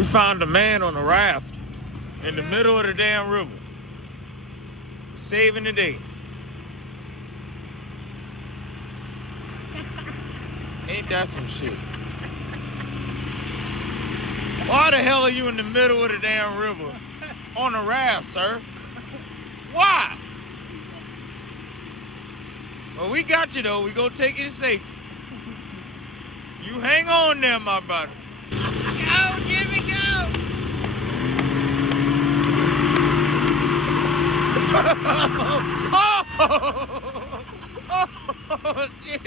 We found a man on a raft in the middle of the damn river. Saving the day. Ain't that some shit? Why the hell are you in the middle of the damn river on a raft, sir? Why? Well, we got you though. We gonna take you to safety. You hang on there, my brother. Go, Jimmy, go! Oh, shit.